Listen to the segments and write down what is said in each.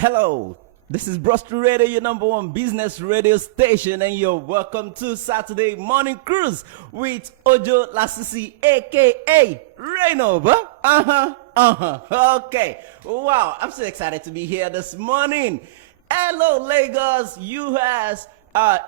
Hello, this is Broadstreet Radio, your number one business radio station, and you're welcome to Saturday Morning Cruise with Ojo Lasisi, aka Rainover. Okay. Wow, I'm so excited to be here this morning. Hello, Lagos, US,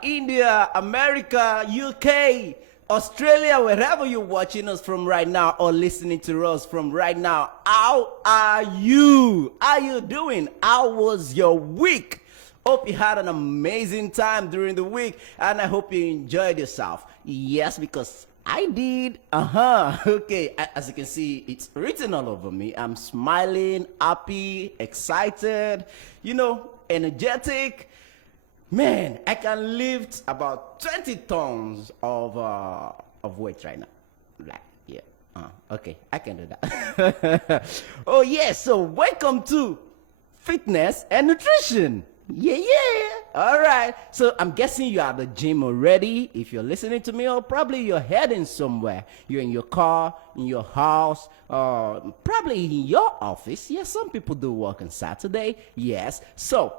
India, America, UK, Australia, wherever you're watching us from right now or listening to us from right now. How are you? How you doing? How was your week? Hope you had an amazing time during the week, and I hope you enjoyed yourself. Yes, because I did. Okay, as you can see, it's written all over me. I'm smiling, happy, excited, energetic. Man, I can lift about 20 tons of weight right now. Okay, I can do that. Oh, yes, so welcome to Fitness and Nutrition. Yeah. All right, so I'm guessing you're at the gym already if you're listening to me, or probably you're heading somewhere. You're in your car, in your house, probably in your office. Yes, some people do work on Saturday. Yes, so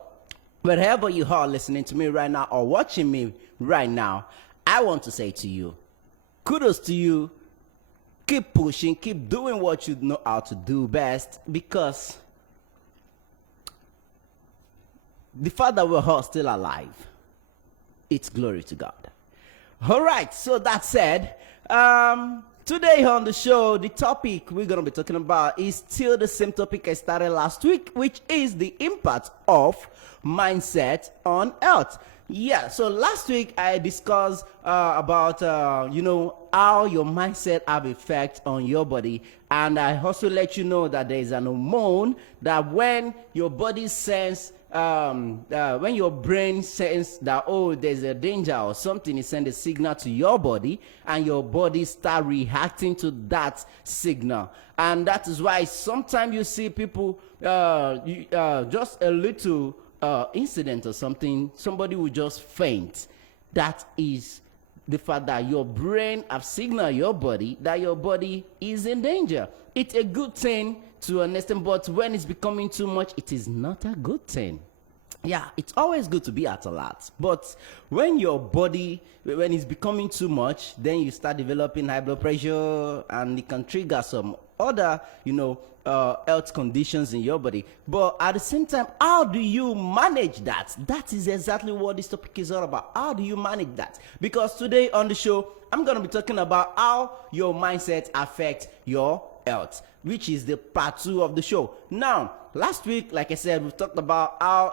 wherever you are listening to me right now or watching me right now, I want to say to you, kudos to you. Keep pushing, keep doing what you know how to do best, because the fact that we're all still alive, it's glory to God. All right, so that said, today on the show, the topic we're going to be talking about is still the same topic I started last week, which is the impact of mindset on health. Yeah, so last week I discussed about how your mindset have effect on your body, and I also let you know that there is an hormone that when your body sense when your brain sense that, oh, there's a danger or something, it sends a signal to your body, and your body start reacting to that signal. And that is why sometimes you see people just a little incident or something, somebody will just faint. That is the fact that your brain have signaled your body that your body is in danger. It's a good thing to understand, but when it's becoming too much, it is not a good thing. Yeah, it's always good to be at alert, but when your body, when it's becoming too much, then you start developing high blood pressure, and it can trigger some other, health conditions in your body. But at the same time, how do you manage that? That is exactly what this topic is all about. How do you manage that? Because today on the show, I'm going to be talking about how your mindset affects your health, which is the part 2 of the show. Now, last week, like I said, we talked about how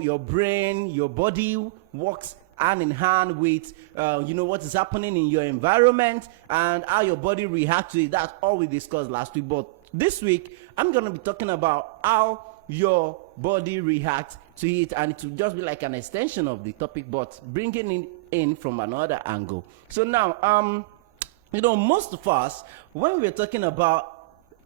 your brain, your body works hand in hand with what is happening in your environment and how your body reacts to it. That's all we discussed last week. But this week, I'm going to be talking about how your body reacts to it, and it will just be like an extension of the topic, but bringing it in from another angle. So now, most of us, when we're talking about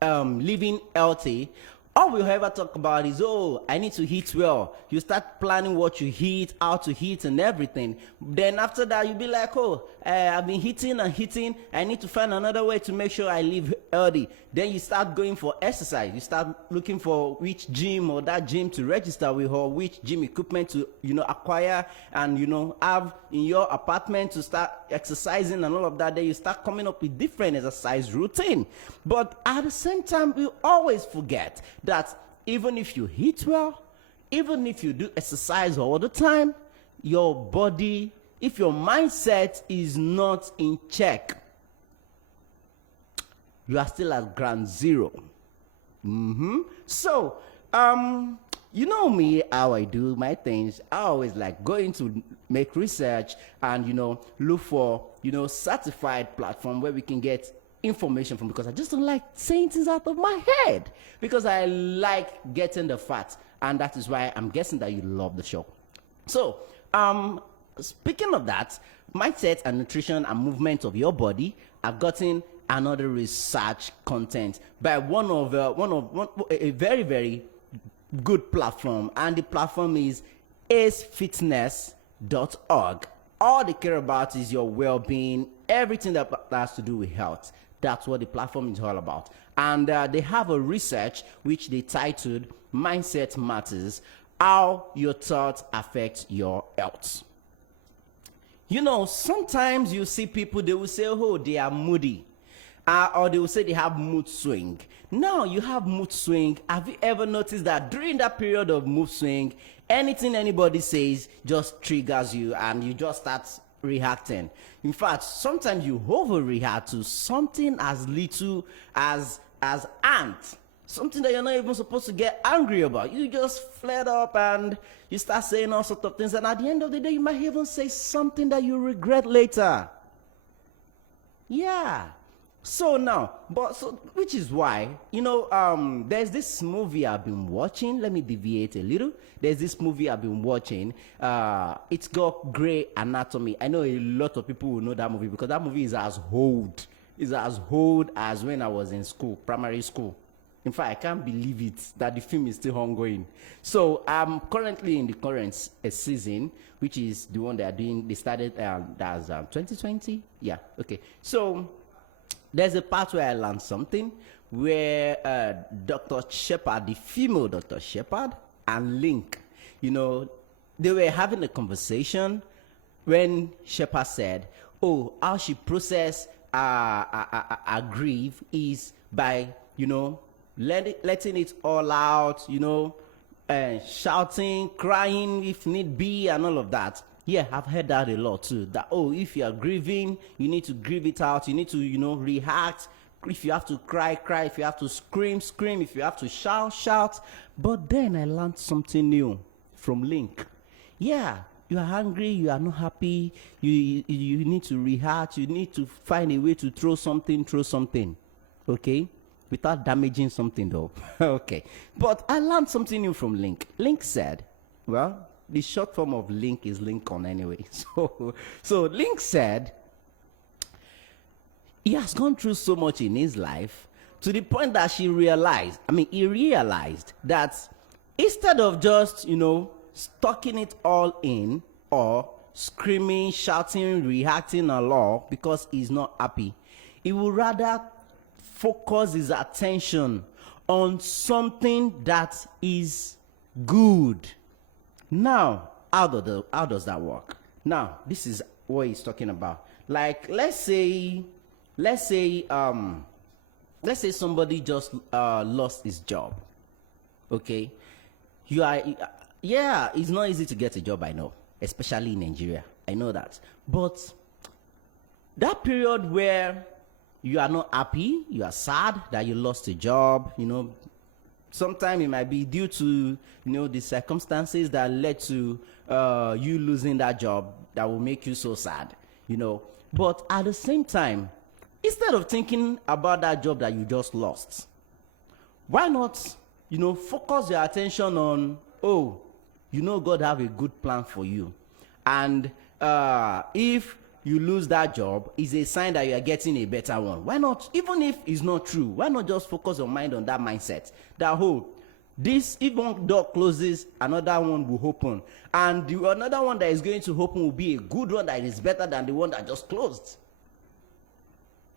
living healthy, all we ever talk about is, oh, I need to eat well. You start planning what you eat, how to eat, and everything. Then after that, you'll be like, oh, I've been eating and eating. I need to find another way to make sure I live healthy. Then you start going for exercise. You start looking for which gym or that gym to register with, or which gym equipment to, acquire and, have in your apartment to start exercising and all of that. Then you start coming up with different exercise routine. But at the same time, we always forget that even if you eat well, even if you do exercise all the time, your body, if your mindset is not in check, you are still at ground zero. So, you know me, how I do my things. I always like going to make research and, look for, certified platform where we can get information from, because I just don't like saying things out of my head, because I like getting the facts, and that is why I'm guessing that you love the show. So, speaking of that, mindset and nutrition and movement of your body, I've gotten another research content by a very, very good platform, and the platform is acefitness.org. All they care about is your well-being, everything that has to do with health. That's what the platform is all about. And they have a research which they titled Mindset Matters. how your thoughts affect your health. You know, sometimes you see people, they will say, oh, they are moody. Or they will say they have mood swing. Now you have mood swing. Have you ever noticed that during that period of mood swing, anything anybody says just triggers you and you just start reacting? In fact, sometimes you overreact to something as little as ant. Something that you're not even supposed to get angry about. You just flared up and you start saying all sorts of things. And at the end of the day, you might even say something that you regret later. Yeah. So now, which is why, there's this movie I've been watching. Let me deviate a little. There's this movie I've been watching. It's got Grey Anatomy. I know a lot of people will know that movie because that movie is as old. It's as old as when I was in school, primary school. In fact, I can't believe it that the film is still ongoing. So I'm currently in the current season, which is the one they are doing. They started, that's 2020. Yeah, okay. So there's a part where I learned something where Dr. Shepard, the female Dr. Shepard, and Link, they were having a conversation when Shepard said, oh, how she process her grief is by, letting it all out, shouting, crying if need be, and all of that. Yeah, I've heard that a lot too. That, oh, if you are grieving, you need to grieve it out. You need to, react. If you have to cry, cry. If you have to scream, scream. If you have to shout, shout. But then I learned something new from Link. Yeah, you are angry. You are not happy. You need to react. You need to find a way to throw something. Okay? Without damaging something though. Okay. But I learned something new from Link. Link said, well, the short form of Link is Lincoln anyway. So Link said he has gone through so much in his life to the point that he realized that instead of just, stocking it all in or screaming, shouting, reacting a lot because he's not happy, he would rather focus his attention on something that is good. Now, how does that work? Now, this is what he's talking about. Like, let's say somebody just lost his job. Okay, it's not easy to get a job. I know, especially in Nigeria. I know that, but that period where you are not happy, you are sad that you lost a job, sometimes it might be due to, the circumstances that led to you losing that job that will make you so sad, But at the same time, instead of thinking about that job that you just lost, why not, focus your attention on, God have a good plan for you. And if you lose that job, is a sign that you are getting a better one. Why not, even if it's not true, why not just focus your mind on that mindset? That if one door closes, another one will open. And another one that is going to open will be a good one that is better than the one that just closed.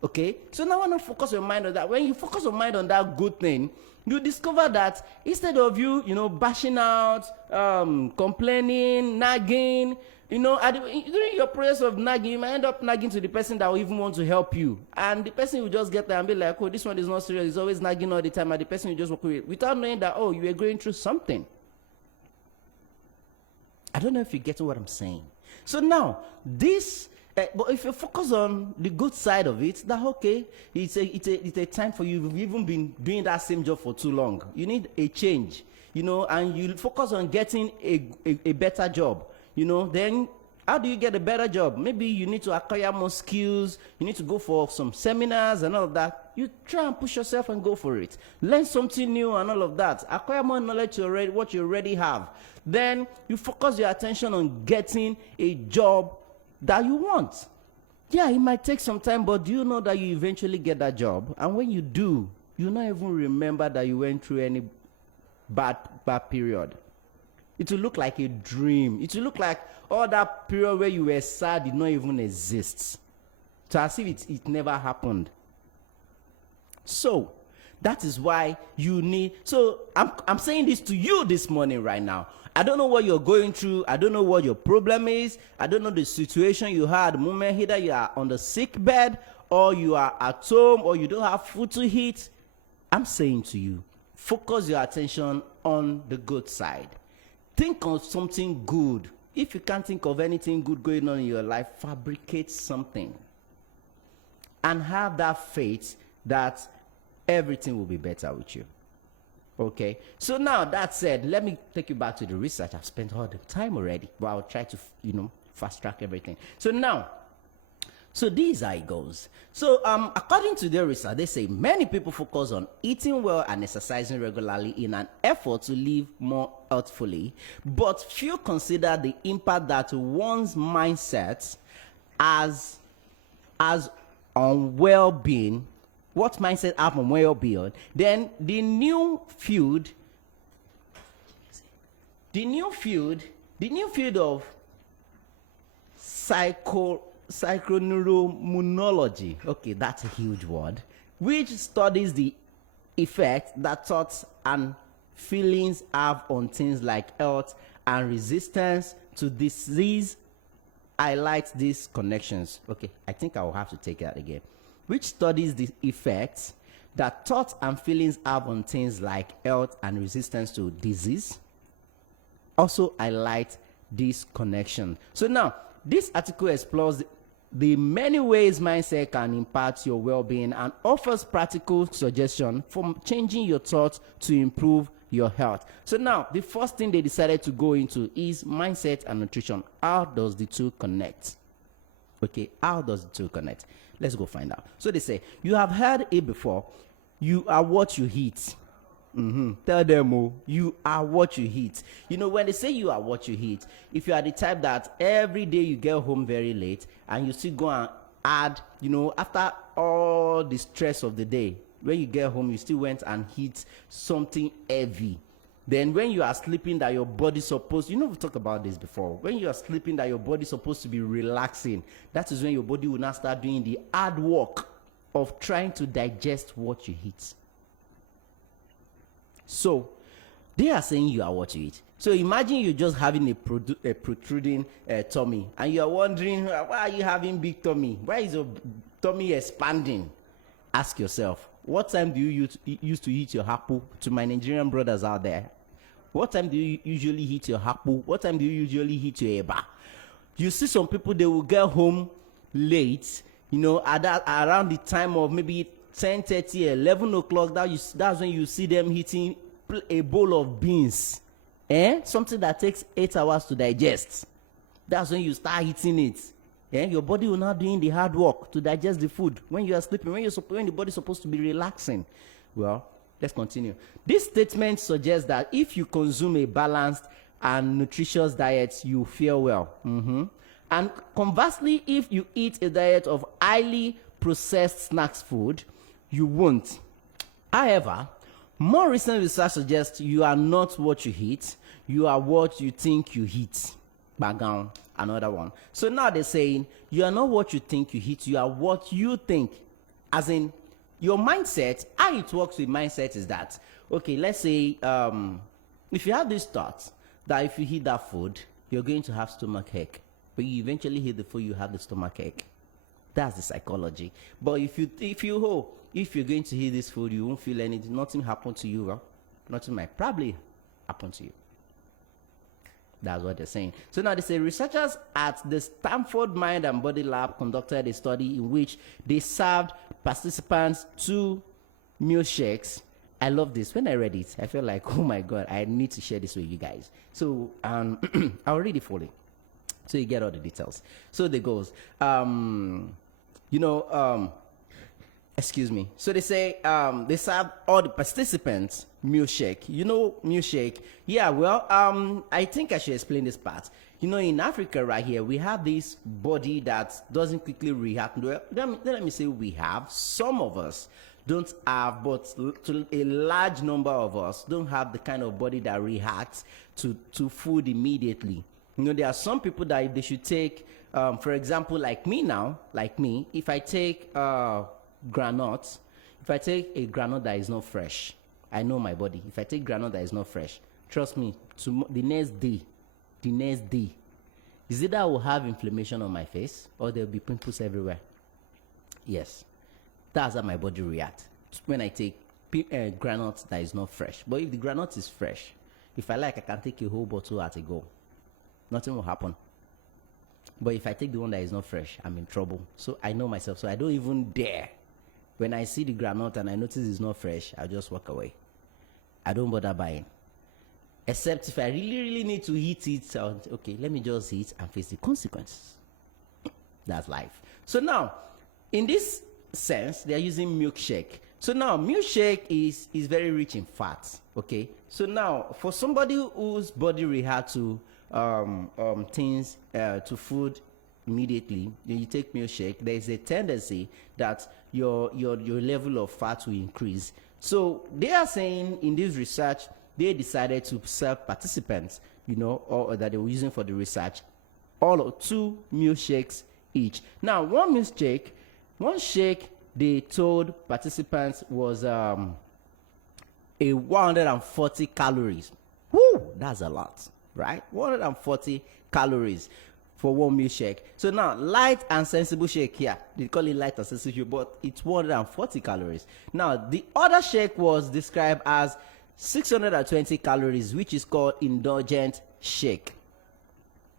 Okay? So now why not focus your mind on that? When you focus your mind on that good thing, you discover that instead of you, bashing out, complaining, nagging, during your process of nagging, you might end up nagging to the person that will even want to help you. And the person will just get there and be like, oh, this one is not serious. He's always nagging all the time. And the person will just walk away without knowing that, you were going through something. I don't know if you're getting what I'm saying. So now, but if you focus on the good side of it, that okay, it's a time for you. You've even been doing that same job for too long. You need a change, and you focus on getting a better job. Then how do you get a better job? Maybe you need to acquire more skills. You need to go for some seminars and all of that. You try and push yourself and go for it. Learn something new and all of that. Acquire more knowledge to what you already have. Then you focus your attention on getting a job that you want. Yeah, it might take some time, but do you know that you eventually get that job? And when you do, you'll not even remember that you went through any bad period. It will look like a dream. It will look like all that period where you were sad did not even exist. So as if it never happened. So, That is why you need. So I'm saying this to you this morning right now. I don't know what you're going through. I don't know what your problem is. I don't know the situation you had. The moment either you are on the sick bed, or you are at home, or you don't have food to eat. I'm saying to you, focus your attention on the good side. Think of something good. If you can't think of anything good going on in your life, fabricate something. And have that faith that everything will be better with you. Okay, so now that said, let me take you back to the research. I've spent all the time already, but I'll try to, fast track everything. So now, so these are it goes. So according to their research, they say many people focus on eating well and exercising regularly in an effort to live more healthfully, but few consider the impact that one's mindset as on well-being. What mindset have on well-being? Then the new field of psychoneuroimmunology. Okay, that's a huge word, which studies the effect that thoughts and feelings have on things like health and resistance to disease. Highlights these connections. Okay, I think I will have to take that again. Which studies the effects that thoughts and feelings have on things like health and resistance to disease. Also highlight this connection. So now, this article explores the many ways mindset can impact your well-being and offers practical suggestions for changing your thoughts to improve your health. So now, the first thing they decided to go into is mindset and nutrition. How does the two connect? Okay, how does the two connect? Let's go find out. So they say, you have heard it before, you are what you eat. Tell them, you are what you eat. When they say you are what you eat, if you are the type that every day you get home very late and you still go and add, after all the stress of the day, when you get home, you still went and eat something heavy. Then when you are sleeping, that your body's supposed, we've talked about this before. When you are sleeping, that your body's supposed to be relaxing. That is when your body will now start doing the hard work of trying to digest what you eat. So they are saying you are what you eat. So imagine you're just having a protruding tummy, and you are wondering, why are you having big tummy? Why is your tummy expanding? Ask yourself, what time do you used to eat your hapu? To my Nigerian brothers out there, what time do you usually eat your hapu? What time do you usually eat your eba? You see some people, they will get home late, around the time of maybe 10:30, 11 o'clock. That's when you see them eating a bowl of beans. Something that takes 8 hours to digest. That's when you start eating it. Your body will not doing the hard work to digest the food when you are sleeping, when the body is supposed to be relaxing. Well, let's continue. This statement suggests that if you consume a balanced and nutritious diet, you feel well. And conversely, if you eat a diet of highly processed snacks food, you won't. However, more recent research suggests you are not what you eat, you are what you think you eat. Background. Another one. So now they're saying you are not what you think you eat, you are what you think. As in, your mindset, how it works with mindset is that, okay, let's say if you have this thought that if you eat that food, you're going to have stomach ache, but you eventually eat the food, you have the stomach ache. That's the psychology. But if you're going to eat this food, you won't feel anything, nothing happened to you. Well, nothing might probably happen to you. That's what they're saying. So now they say researchers at the Stanford Mind and Body Lab conducted a study in which they served participants 2 milkshakes. I love this. When I read it, I felt like, oh my God, I need to share this with you guys. So I'll read it for you, so you get all the details. So there goes. Excuse me. So they say they serve all the participants milkshake. Milkshake. Yeah, well, I think I should explain this part. In Africa right here, we have this body that doesn't quickly react. Let me say we have. Some of us don't have, but a large number of us don't have the kind of body that reacts to food immediately. There are some people that if they should take, for example, like me, if I take granuts, If I take a granite that is not fresh, I know my body. If I take granite that is not fresh, trust me, the next day, is either I will have inflammation on my face or there will be pimples everywhere. Yes, that's how my body reacts when I take granite that is not fresh. But if the granite is fresh, if I like, I can take a whole bottle at a go. Nothing will happen. But if I take the one that is not fresh, I'm in trouble. So I know myself. So I don't even dare. When I see the granite and I notice it's not fresh, I'll just walk away. I don't bother buying. Except if I really need to eat it, okay, let me just eat and face the consequences. That's life. So now, in this sense, they are using milkshake. So now, milkshake is very rich in fats, okay? So now, for somebody whose body reacts to things, to food immediately, when you take milkshake, there is a tendency that your level of fat will increase. So they are saying in this research, they decided to serve participants, or that they were using for the research, all of 2 milkshakes each. Now, one shake they told participants was a 140 calories. Woo, that's a lot, right? 140 calories for one milkshake. So now, light and sensible shake here. They call it light and sensible shake, but it's 140 calories. Now, the other shake was described as 620 calories, which is called indulgent shake.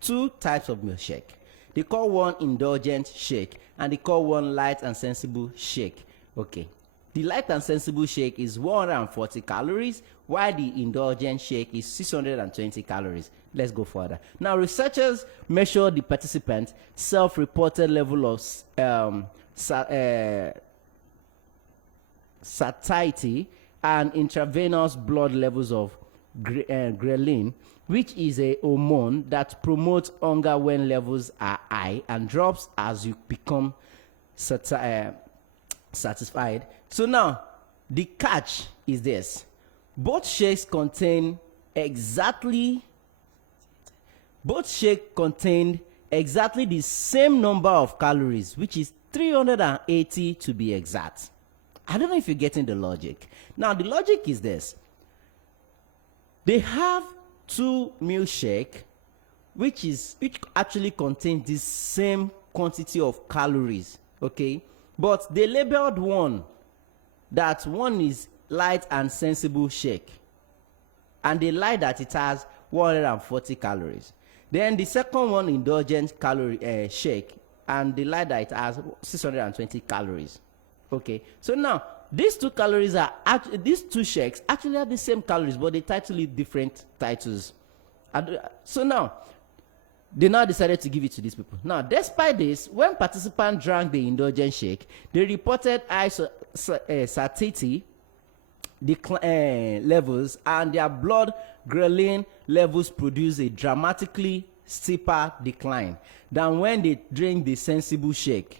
2 types of milkshake. They call one indulgent shake, and they call one light and sensible shake. Okay. The light and sensible shake is 140 calories, while the indulgent shake is 620 calories. Let's go further. Now, researchers measure the participants' self-reported level of satiety and intravenous blood levels of ghrelin, which is a hormone that promotes hunger when levels are high and drops as you become satisfied. So now, the catch is this. Both shakes contained exactly the same number of calories, which is 380 to be exact. I don't know if you're getting the logic. Now, the logic is this. They have 2 milkshake, which actually contains the same quantity of calories, okay? But they labeled one is light and sensible shake. And they lied that it has 140 calories. Then the second one, indulgent shake, and they lied that it has 620 calories. Okay, so now these 2 shakes actually have the same calories, but they title it different titles. So now they decided to give it to these people. Now, despite this, when participants drank the indulgent shake, they reported high satiety levels, and their blood ghrelin levels produce a dramatically steeper decline than when they drink the sensible shake.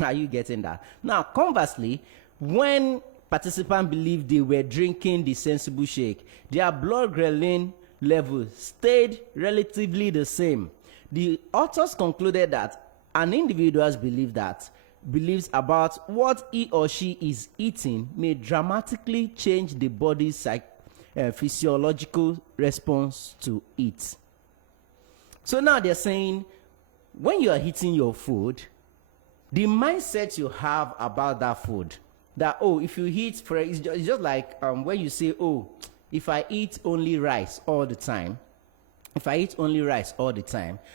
Are you getting that? Now, conversely, when participants believed they were drinking the sensible shake, their blood ghrelin levels stayed relatively the same. The authors concluded that an individual's beliefs about what he or she is eating may dramatically change the body's physiological response to it. So now they're saying, when you are eating your food, the mindset you have about that food, that, if you eat, it's just like when you say, if I eat only rice all the time,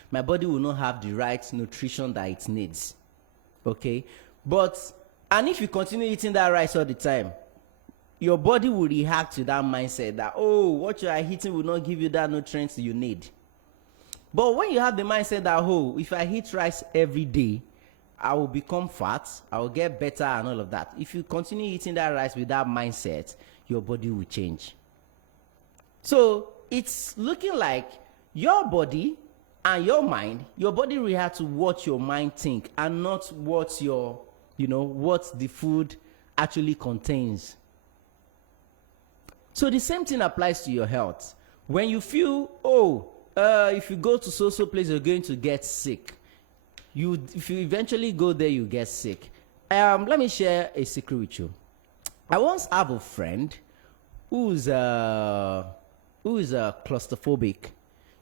my body will not have the right nutrition that it needs. Okay? And if you continue eating that rice all the time, your body will react to that mindset that, what you are eating will not give you that nutrients you need. But when you have the mindset that, if I eat rice every day, I will become fat, I will get better and all of that. If you continue eating that rice with that mindset, your body will change. So it's looking like your body and your mind, your body reacts to what your mind think and not what what the food actually contains. So the same thing applies to your health. When you feel, if you go to so place, you're going to get sick. If you eventually go there, you get sick. Let me share a secret with you. I once have a friend who's claustrophobic.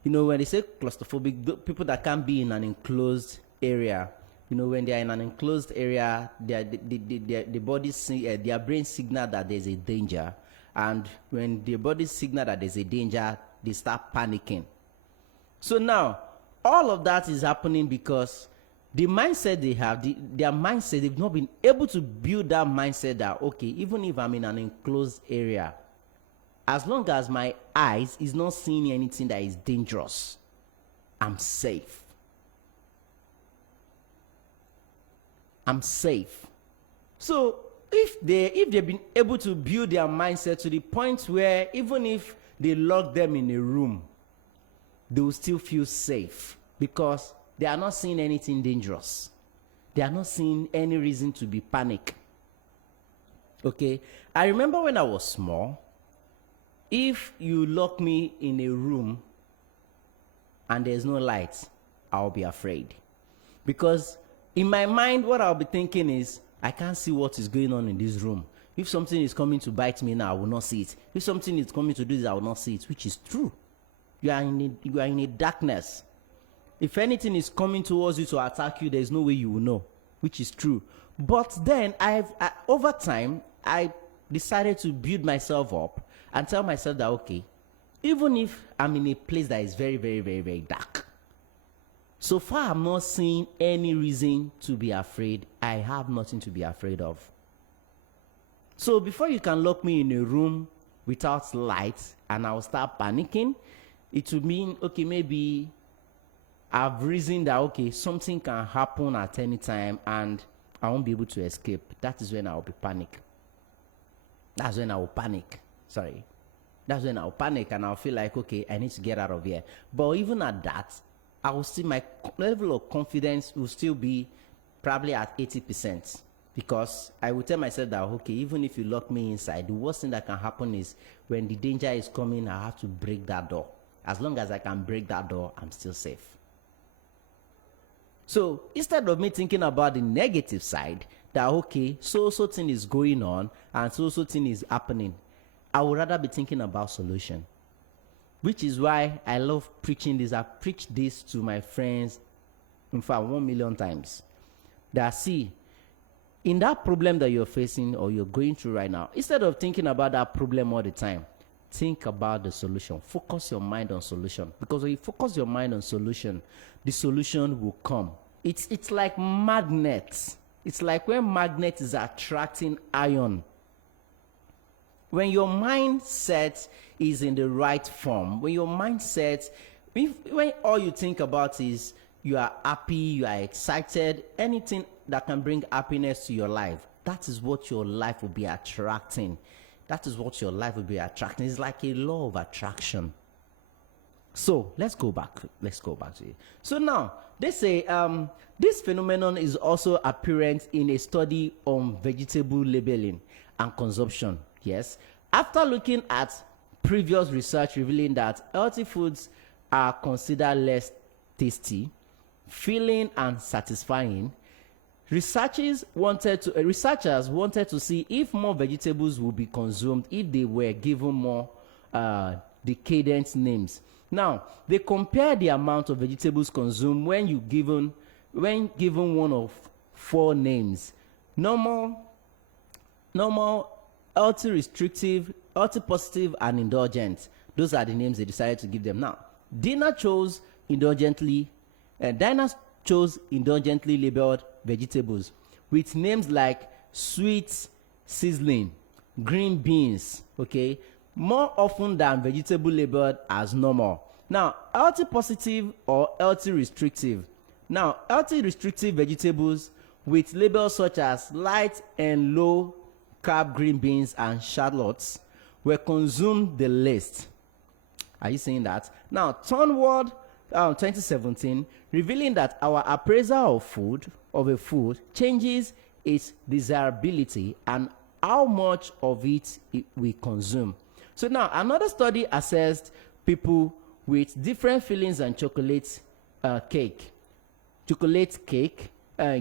You know, when they say claustrophobic, people that can't be in an enclosed area. You know, when they are in an enclosed area, the body their brain signal that there's a danger, and when their body signal that there's a danger, they start panicking. So now, all of that is happening because the mindset they have, their mindset, they've not been able to build that mindset that, okay, even if I'm in an enclosed area, as long as my eyes is not seeing anything that is dangerous, I'm safe. I'm safe. So if they've been able to build their mindset to the point where even if they lock them in a room, they will still feel safe because they are not seeing anything dangerous. They are not seeing any reason to be panic. Okay? I remember when I was small, if you lock me in a room and there's no light, I'll be afraid. Because in my mind, what I'll be thinking is, I can't see what is going on in this room. If something is coming to bite me now, I will not see it. If something is coming to do this, I will not see it, which is true. You are in a darkness. If anything is coming towards you to attack you, there's no way you will know, which is true. But then over time, I decided to build myself up and tell myself that, okay, even if I'm in a place that is very, very, very, very dark, so far I'm not seeing any reason to be afraid. I have nothing to be afraid of. So before you can lock me in a room without light and I'll start panicking, it would mean, okay, maybe I've reasoned that, okay, something can happen at any time and I won't be able to escape. That is when I'll be panic. That's when I will panic. Sorry. That's when I'll panic and I'll feel like, okay, I need to get out of here. But even at that, I will still, my level of confidence will still be probably at 80%. Because I will tell myself that, okay, even if you lock me inside, the worst thing that can happen is when the danger is coming, I have to break that door. As long as I can break that door, I'm still safe. So instead of me thinking about the negative side, that, okay, so thing is going on and so thing is happening, I would rather be thinking about solution. Which is why I love preaching this. I've preached this to my friends, in fact, 1,000,000 times. That, see, in that problem that you're facing or you're going through right now, instead of thinking about that problem all the time, think about the solution. Focus your mind on solution. Because when you focus your mind on solution, the solution will come. It's like magnets. It's like when magnet is attracting iron. When your mindset is in the right form, when your mindset, when all you think about is you are happy, you are excited, anything that can bring happiness to your life, that is what your life will be attracting. That is what your life will be attracting. It's like a law of attraction. So let's go back to it. So now they say this phenomenon is also apparent in a study on vegetable labeling and consumption. Yes, after looking at previous research revealing that healthy foods are considered less tasty, filling, and satisfying, researchers wanted to see if more vegetables would be consumed if they were given more decadent names. Now, they compare the amount of vegetables consumed when given one of four names: normal, healthy restrictive, healthy positive, and indulgent. Those are the names they decided to give them. Now, diners chose indulgently labeled vegetables with names like sweet, sizzling, green beans, okay, more often than vegetable labeled as normal. Now, healthy positive or healthy restrictive. Now, healthy restrictive vegetables with labels such as light and low carb green beans and shallots were consumed the least. Are you saying that? Now, Turnwald 2017 revealing that our appraisal of a food changes its desirability and how much of it we consume. So now another study assessed people with different feelings on chocolate cake,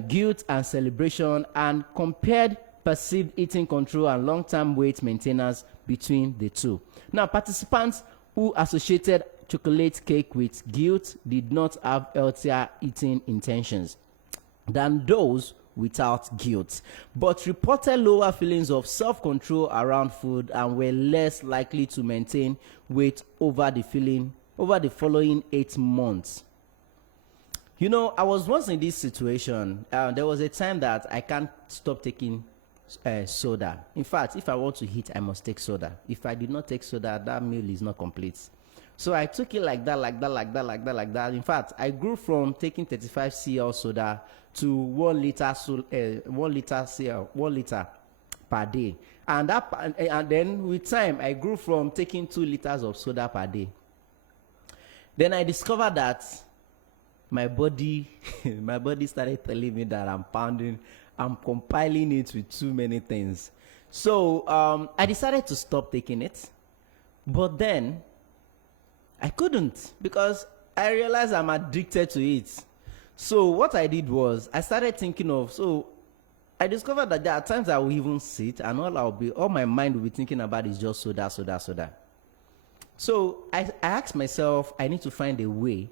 guilt and celebration, and compared perceived eating control and long-term weight maintenance between the two. Now, participants who associated chocolate cake with guilt did not have healthier eating intentions than those without guilt, but reported lower feelings of self-control around food and were less likely to maintain weight over the following 8 months. You know, I was once in this situation. There was a time that I can't stop taking soda. In fact, if I want to eat, I must take soda. If I did not take soda, that meal is not complete. So I took it like that. In fact, I grew from taking 35 cl soda to 1 liter, 1 liter per day. And then with time, I grew from taking 2 liters of soda per day. Then I discovered that my body started telling me that I'm compiling it with too many things. So I decided to stop taking it. But then I couldn't, because I realized I'm addicted to it. So what I did was I started thinking I discovered that there are times I will even sit and all my mind will be thinking about is just soda. So I asked myself, I need to find a way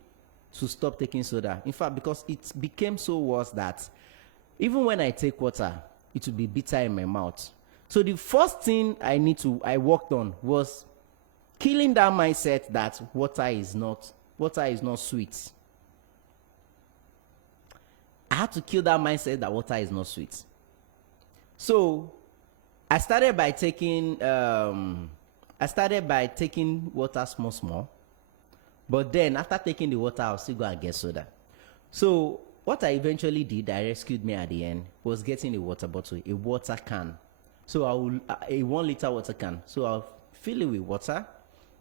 to stop taking soda. In fact, because it became so worse that even when I take water, it will be bitter in my mouth. So the first thing I worked on was killing that mindset that water is not sweet. I had to kill that mindset that water is not sweet. So I started by taking water small. But then after taking the water, I'll still go and get soda. So what I eventually did, I rescued me at the end, was getting a water bottle, a water can. So a 1 liter water can. So I'll fill it with water.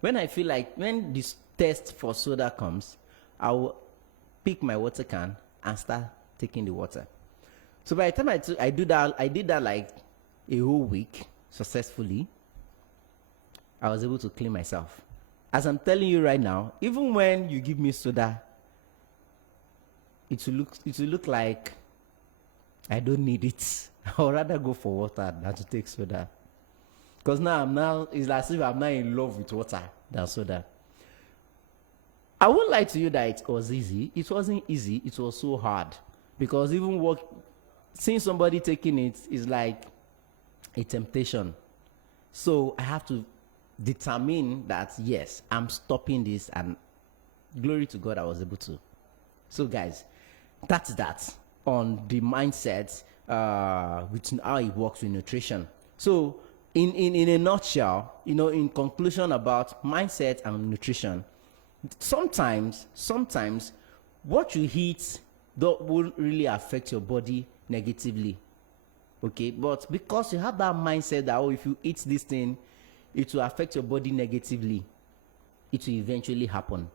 When this test for soda comes, I will pick my water can and start taking the water. So by the time I did that like a whole week successfully. I was able to clean myself. As I'm telling you right now, even when you give me soda, it will look like I don't need it. I would rather go for water than to take soda. Because now it's as if I'm not in love with water than soda. I won't lie to you that it was easy. It wasn't easy. It was so hard. Because even seeing somebody taking it is like a temptation. So I have to determine that, yes, I'm stopping this, and glory to God I was able to. So guys, that's that on the mindset with how it works with nutrition. So in a nutshell, in conclusion about mindset and nutrition, sometimes what you eat will really affect your body negatively. Okay, but because you have that mindset that if you eat this thing, it will affect your body negatively, it will eventually happen.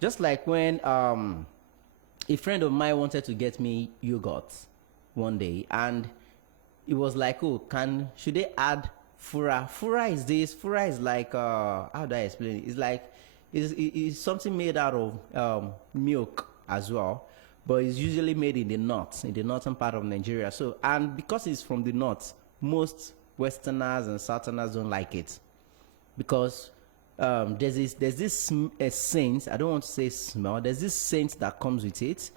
Just like when a friend of mine wanted to get me yogurt one day, and it was like, should they add fura? Fura is this. Fura is like, how do I explain it? It's like, it's something made out of milk as well, but it's usually made in the northern part of Nigeria. So, and because it's from the north, most Westerners and Southerners don't like it, because there's this scent. I don't want to say smell. There's this scent that comes with it.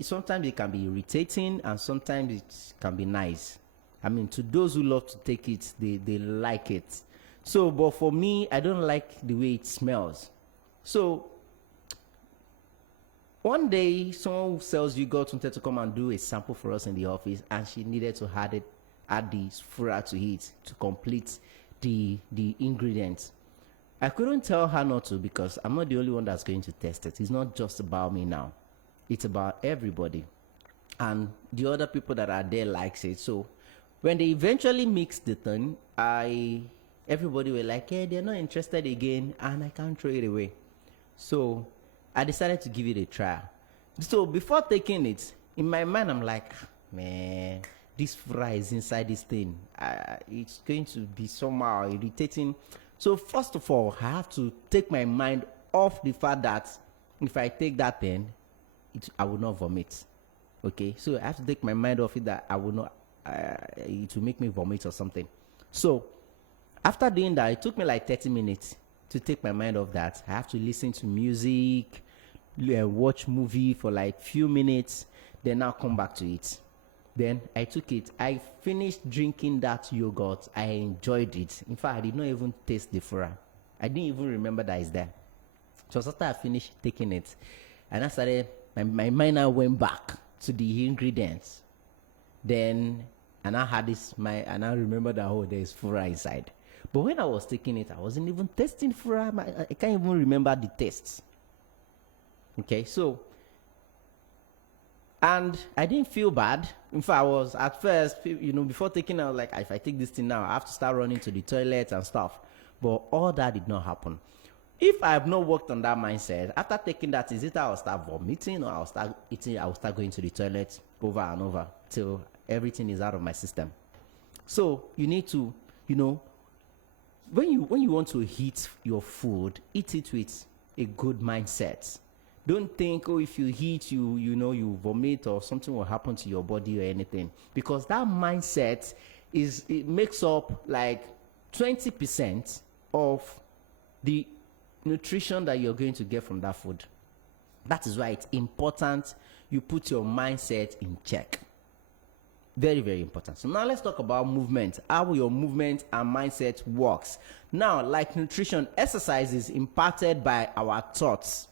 Sometimes it can be irritating, and sometimes it can be nice. I mean, to those who love to take it, they like it. So, but for me, I don't like the way it smells. So, one day, someone who sells yogurt wanted to come and do a sample for us in the office, and she needed to add the fura to it to complete the ingredients. I couldn't tell her not to, because I'm not the only one that's going to test it. It's not just about me now. It's about everybody. And the other people that are there likes it. So when they eventually mixed the thing, everybody were like, hey, they're not interested again, and I can't throw it away. So I decided to give it a try. So before taking it, in my mind, I'm like, man, this fry is inside this thing. It's going to be somehow irritating. So first of all, I have to take my mind off the fact that if I take that thing, I will not vomit. Okay, so I have to take my mind off it that I will not it will make me vomit or something. So after doing that, it took me like 30 minutes to take my mind off that. I have to listen to music, watch movie for like few minutes, then I'll come back to it. Then I took it. I finished drinking that yogurt. I enjoyed it. In fact, I did not even taste the fura. I didn't even remember that it's there. So after I finished taking it, and I started, my mind now went back to the ingredients. Then, and I had this, and I remember that, oh, there's fura inside. But when I was taking it, I wasn't even tasting fura. I can't even remember the tastes. Okay, so, and I didn't feel bad. In fact, I was at first, before taking it, I was like, if I take this thing now, I have to start running to the toilet and stuff. But all that did not happen. If I have not worked on that mindset, after taking that, is it I'll start vomiting or I'll start eating, I'll start going to the toilet over and over till everything is out of my system. So you need to, when you want to eat your food, eat it with a good mindset. Don't think, if you eat, you vomit or something will happen to your body or anything. Because that mindset it makes up like 20% of the nutrition that you're going to get from that food. That is why it's important you put your mindset in check. Very, very important. So now let's talk about movement, how your movement and mindset works. Now, like nutrition, exercise is impacted by our thoughts.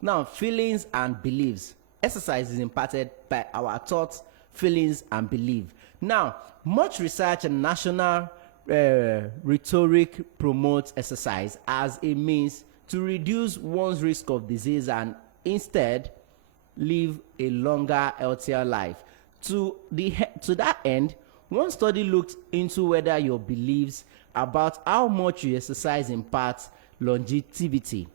Now, feelings and beliefs. Exercise is impacted by our thoughts, feelings, and belief. Now, much research and national rhetoric promotes exercise as a means to reduce one's risk of disease and instead live a longer, healthier life. To that end, one study looked into whether your beliefs about how much you exercise impacts longevity.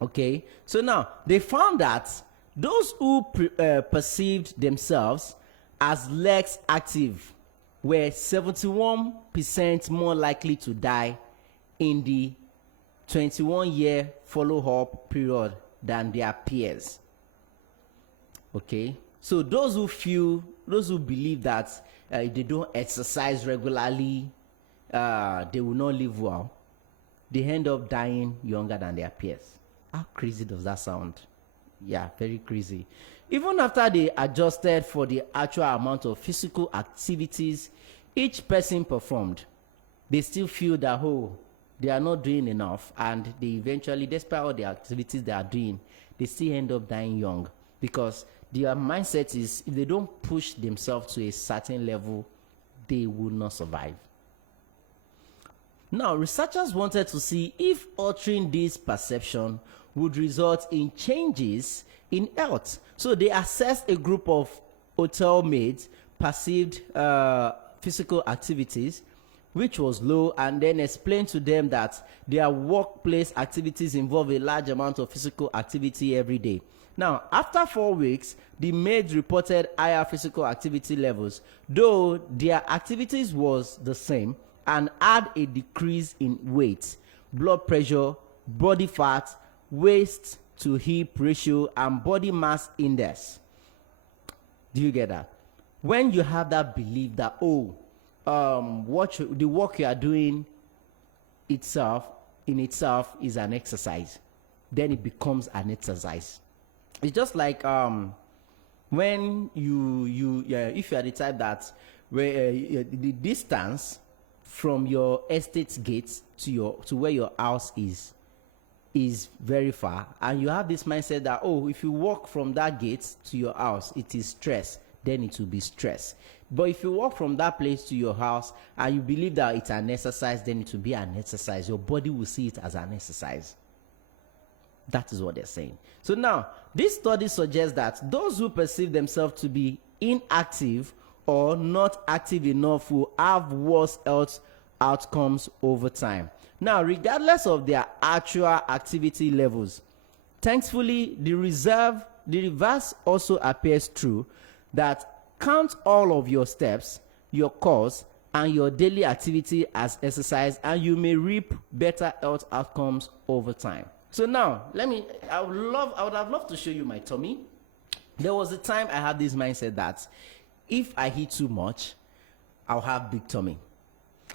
Okay, so now they found that those who perceived themselves as less active were 71% more likely to die in the 21-year follow-up period than their peers. Okay, so those who believe that if they don't exercise regularly, they will not live well, they end up dying younger than their peers. How crazy does that sound? Yeah, very crazy. Even after they adjusted for the actual amount of physical activities each person performed, they still feel that, they are not doing enough, and they eventually, despite all the activities they are doing, they still end up dying young, because their mindset is, if they don't push themselves to a certain level, they will not survive. Now, researchers wanted to see if altering this perception would result in changes in health. So they assessed a group of hotel maids perceived physical activities, which was low, and then explained to them that their workplace activities involve a large amount of physical activity every day. Now, after 4 weeks, the maids reported higher physical activity levels, though their activities was the same, and had a decrease in weight, blood pressure, body fat, waist to hip ratio, and body mass index. Do you get that? When you have that belief that, the work you are doing in itself is an exercise, then it becomes an exercise. It's just like when if you are the type that where the distance from your estate gate to where your house is very far, and you have this mindset that, if you walk from that gate to your house, it is stress, then it will be stress. But if you walk from that place to your house and you believe that it's an exercise, then it will be an exercise. Your body will see it as an exercise. That is what they're saying. So now, this study suggests that those who perceive themselves to be inactive or not active enough will have worse health outcomes over time. Now, regardless of their actual activity levels, thankfully, the reverse also appears true, that count all of your steps, your course, and your daily activity as exercise, and you may reap better health outcomes over time. So now, I would have loved to show you my tummy. There was a time I had this mindset that if I eat too much, I'll have big tummy.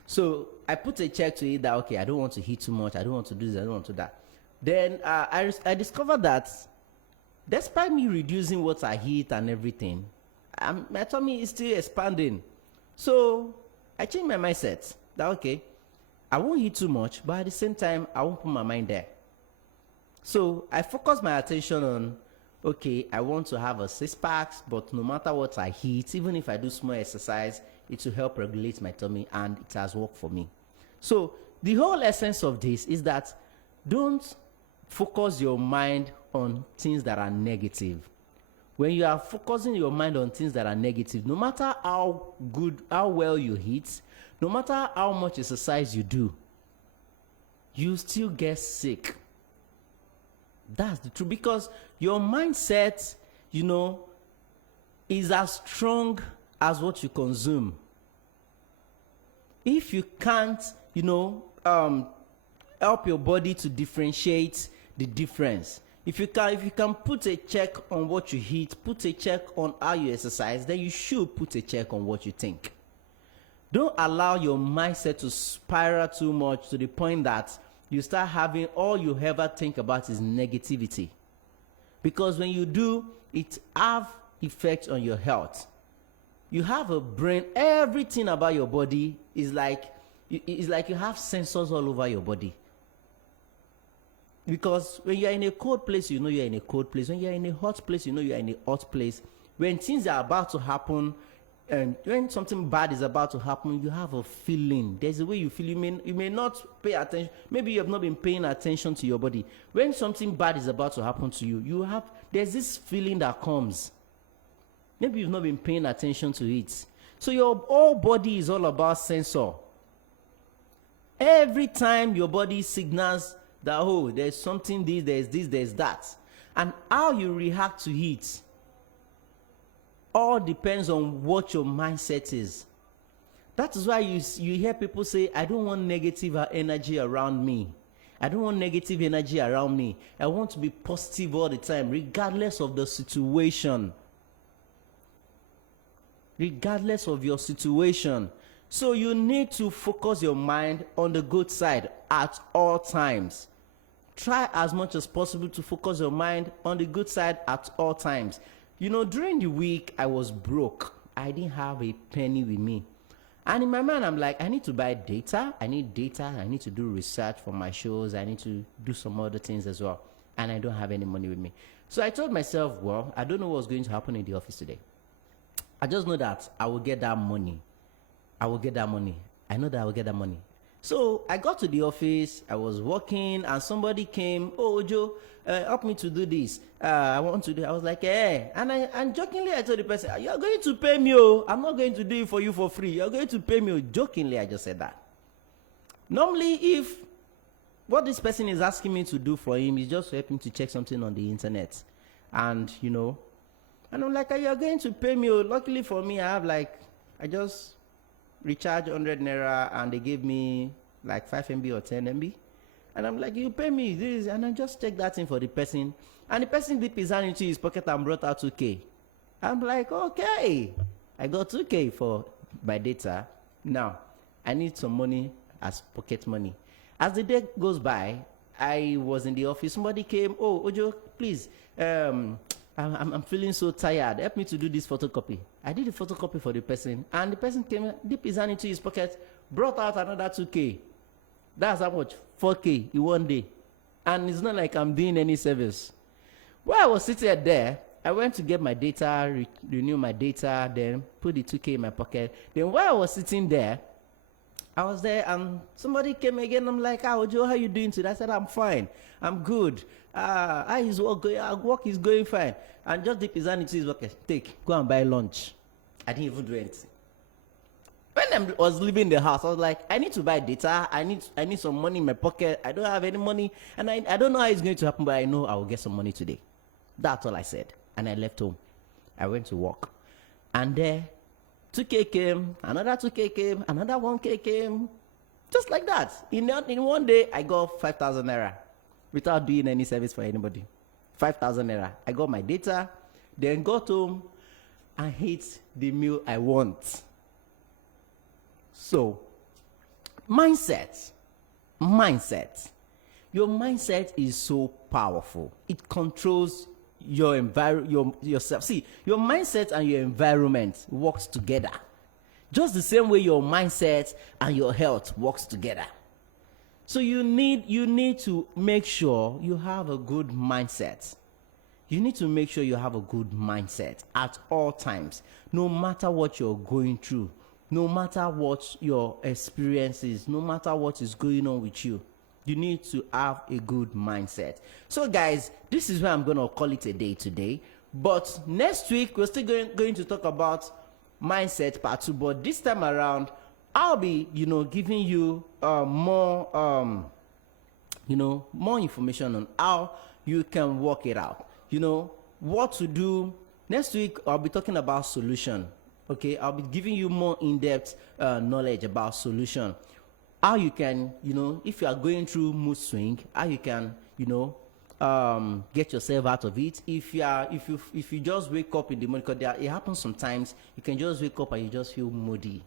So I put a check to it that, okay, I don't want to eat too much. I don't want to do this. I don't want to do that. Then I discovered that despite me reducing what I eat and everything, my tummy is still expanding. So I changed my mindset that, okay, I won't eat too much, but at the same time, I won't put my mind there. So I focus my attention on, okay, I want to have a 6-pack, but no matter what I eat, even if I do small exercise, it will help regulate my tummy, and it has worked for me. So the whole essence of this is that don't focus your mind on things that are negative. When you are focusing your mind on things that are negative, no matter how good, how well you eat, no matter how much exercise you do, you still get sick. That's the truth, because your mindset, is as strong as what you consume. If you can't, help your body to differentiate the difference, if you can put a check on what you eat, put a check on how you exercise, then you should put a check on what you think. Don't allow your mindset to spiral too much to the point that you start having all you ever think about is negativity. Because when you do, it have effect on your health. You have a brain, everything about your body is like you have sensors all over your body. Because when you're in a cold place, you know you're in a cold place. When you're in a hot place, you know you're in a hot place. When things are about to happen, and when something bad is about to happen, you have a feeling. There's a way you feel. You may not pay attention. Maybe you have not been paying attention to your body. When something bad is about to happen to you, there's this feeling that comes. Maybe you've not been paying attention to it. So your whole body is all about sensor. Every time your body signals that, oh, there's something, there's that. And how you react to it all depends on what your mindset is. That is why you hear people say, I don't want negative energy around me. I don't want negative energy around me. I want to be positive all the time, regardless of the situation. Regardless of your situation. So you need to focus your mind on the good side at all times. Try as much as possible to focus your mind on the good side at all times. During the week, I was broke. I didn't have a penny with me. And in my mind, I'm like, I need to buy data. I need data. I need to do research for my shows. I need to do some other things as well. And I don't have any money with me. So I told myself, well, I don't know what's going to happen in the office today. I just know that I will get that money. I know that I will get that money. So I got to the office, I was working, and somebody came, oh, Ojo, help me to do this. I want to do. I was like, hey. And jokingly, I told the person, you're going to pay me, oh. I'm not going to do it for you for free. You're going to pay me, oh. Jokingly, I just said that. Normally, if what this person is asking me to do for him is just to help him to check something on the internet, and, and I'm like, you're going to pay me, oh. Luckily for me, I just recharge 100 naira, and they gave me like 5 MB or 10 MB. And I'm like, you pay me this, and I just check that in for the person. And the person dipped his hand into his pocket and brought out 2K. I'm like, okay, I got 2K for my data. Now, I need some money as pocket money. As the day goes by, I was in the office. Somebody came, oh, Ojo, please, I'm feeling so tired. Help me to do this photocopy. I did the photocopy for the person, and the person came, dipped his hand into his pocket, brought out another 2K. That's how much? 4K in one day. And it's not like I'm doing any service. While I was sitting there, I went to get my data, renew my data, then put the 2K in my pocket. Then while I was sitting there, I was there, and somebody came again. I'm like, Ojo, how you doing today? I said, I'm fine. I'm good. How is work going? Work is going fine. And just dip his hand into his pocket. Go and buy lunch. I didn't even do anything. When I was leaving the house, I was like, I need to buy data. I need some money in my pocket. I don't have any money. And I don't know how it's going to happen, but I know I will get some money today. That's all I said. And I left home. I went to work. And there, 2K came, another 2K came, another 1K came. Just like that. In one day, I got 5,000 naira without doing any service for anybody. 5,000 naira. I got my data, then got home and ate the meal I want. So, mindset. Mindset. Your mindset is so powerful. It controls your yourself. See, your mindset and your environment works together. Just the same way your mindset and your health works together. So you need to make sure you have a good mindset. You need to make sure you have a good mindset at all times, no matter what you're going through, no matter what your experience is, no matter what is going on with you. You need to have a good mindset. So guys, this is where I'm going to call it a day today. But next week, we're still going to talk about mindset part 2. But this time around, I'll be, giving you more information on how you can work it out. What to do. Next week, I'll be talking about solution. Okay, I'll be giving you more in-depth knowledge about solution. How you can, if you are going through mood swing, how you can, get yourself out of it. If you just wake up in the morning, because it happens sometimes, you can just wake up and you just feel moody.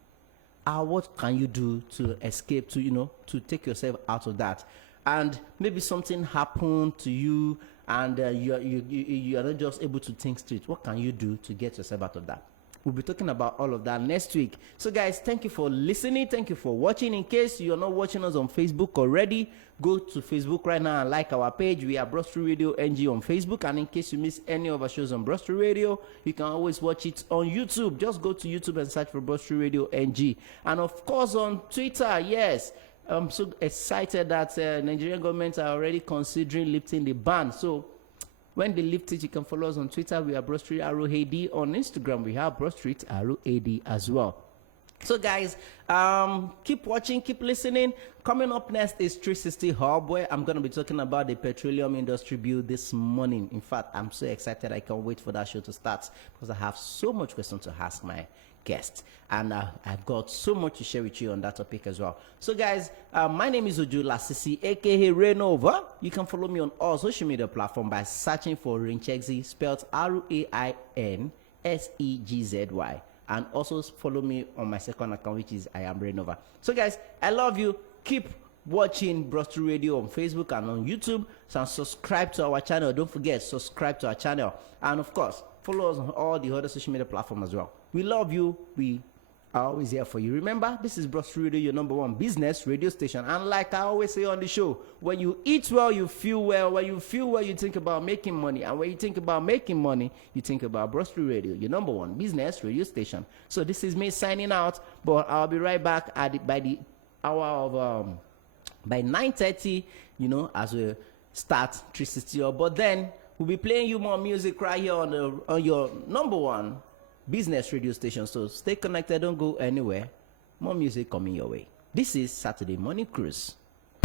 What can you do to escape, to take yourself out of that? And maybe something happened to you and you are not just able to think straight. What can you do to get yourself out of that? We'll be talking about all of that next week. So guys, thank you for listening. Thank you for watching. In case you're not watching us on Facebook already, go to Facebook right now and like our page. We are Broadstreet Radio NG on Facebook. And in case you miss any of our shows on Broadstreet Radio, you can always watch it on YouTube. Just go to YouTube and search for Broadstreet Radio NG. And of course on Twitter, yes. I'm so excited that Nigerian government are already considering lifting the ban. So when they lift it, you can follow us on Twitter. We are Broadstreet ROAD. On Instagram, we have Broadstreet ROAD as well. So guys, keep watching, keep listening. Coming up next is 360 Hub, where I'm going to be talking about the petroleum industry bill this morning. In fact, I'm so excited. I can't wait for that show to start because I have so much questions to ask my guest, and I've got so much to share with you on that topic as well. So guys, my name is Ojo Lasisi, aka Rainova. You can follow me on all social media platforms by searching for Rainchegzy, spelled RAINSEGZY, and also follow me on my second account, which is I am Rainova. So guys, I love you. Keep watching Broadstreet Radio on Facebook and on YouTube. So subscribe to our channel. Don't forget, subscribe to our channel, and of course follow us on all the other social media platforms as well. We love you. We are always here for you. Remember, this is Broadstreet Radio, your #1 business radio station. And like I always say on the show, when you eat well, you feel well. When you feel well, you think about making money. And when you think about making money, you think about Broadstreet Radio, your #1 business radio station. So this is me signing out, but I'll be right back by the hour of by 9:30, as we start 360. But then we'll be playing you more music right here on your #1 business radio station. So stay connected, don't go anywhere. More music coming your way. This is Saturday Morning Cruise.